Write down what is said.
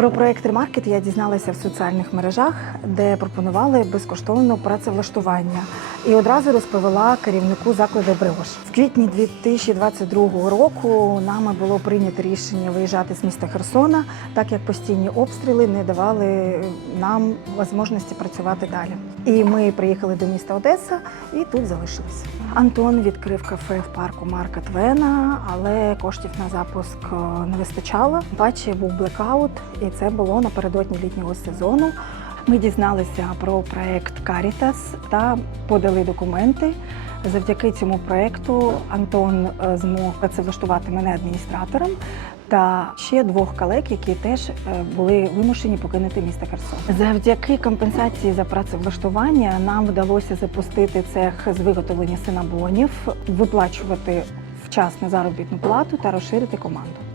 Про проект ремаркет я дізналася в соціальних мережах, де пропонували безкоштовне працевлаштування. І одразу розповіла керівнику закладу Бригош. В квітні 2022 року нами було прийнято рішення виїжджати з міста Херсона, так як постійні обстріли не давали нам можливості працювати далі. І ми приїхали до міста Одеса і тут залишилися. Антон відкрив кафе в парку Марка Твена, але коштів на запуск е, не вистачало. Бачив, був блекаут, і це було напередодні літнього сезону. Ми дізналися про проект Caritas та подали документи. Завдяки цьому проекту Антон е, змог працевлаштувати мене адміністратором та ще двох колег, які теж е, були вимушені покинути місто Херсон. Завдяки компенсації за працевлаштування нам вдалося запустити цех з виготовлення синабонів, виплачувати вчасно заробітну плату та розширити команду.